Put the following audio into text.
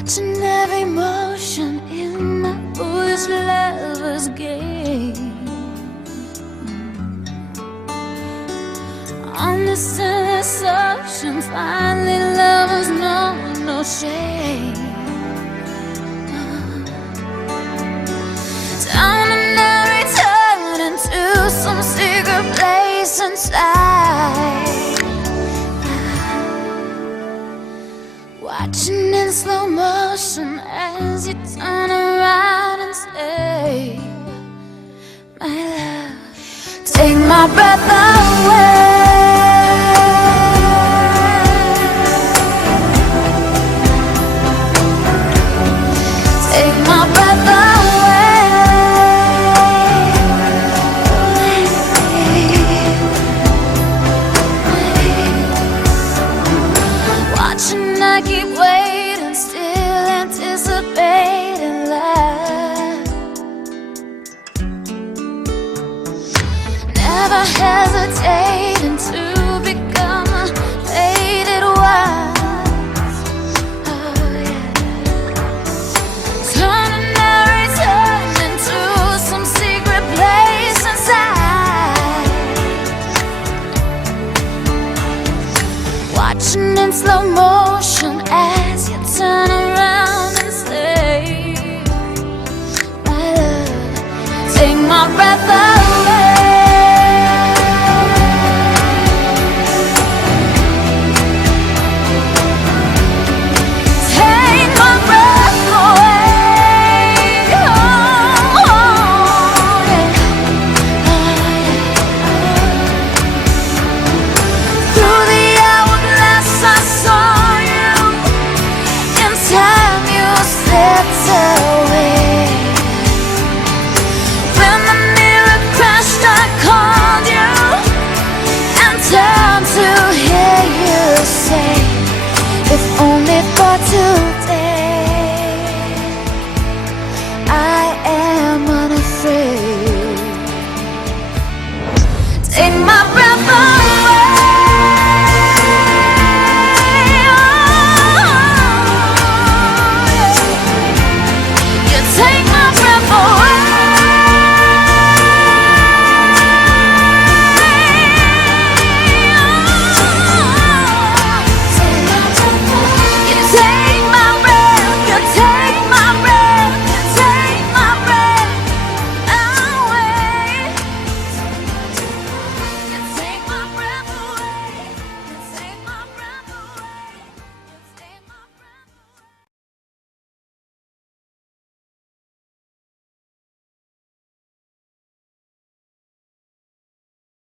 watching every motion in my foolish lover's game. On this endless ocean, finally lovers know no shame. Down and now return into some secret place inside, watching in slow motion as you turn around and say, my love, take my breath away. Take my breath away. Watching, I keep waiting, still anticipating love. Never hesitating to become a faded one. Watching in slow motion as you turn around and say, my love, take my breath away.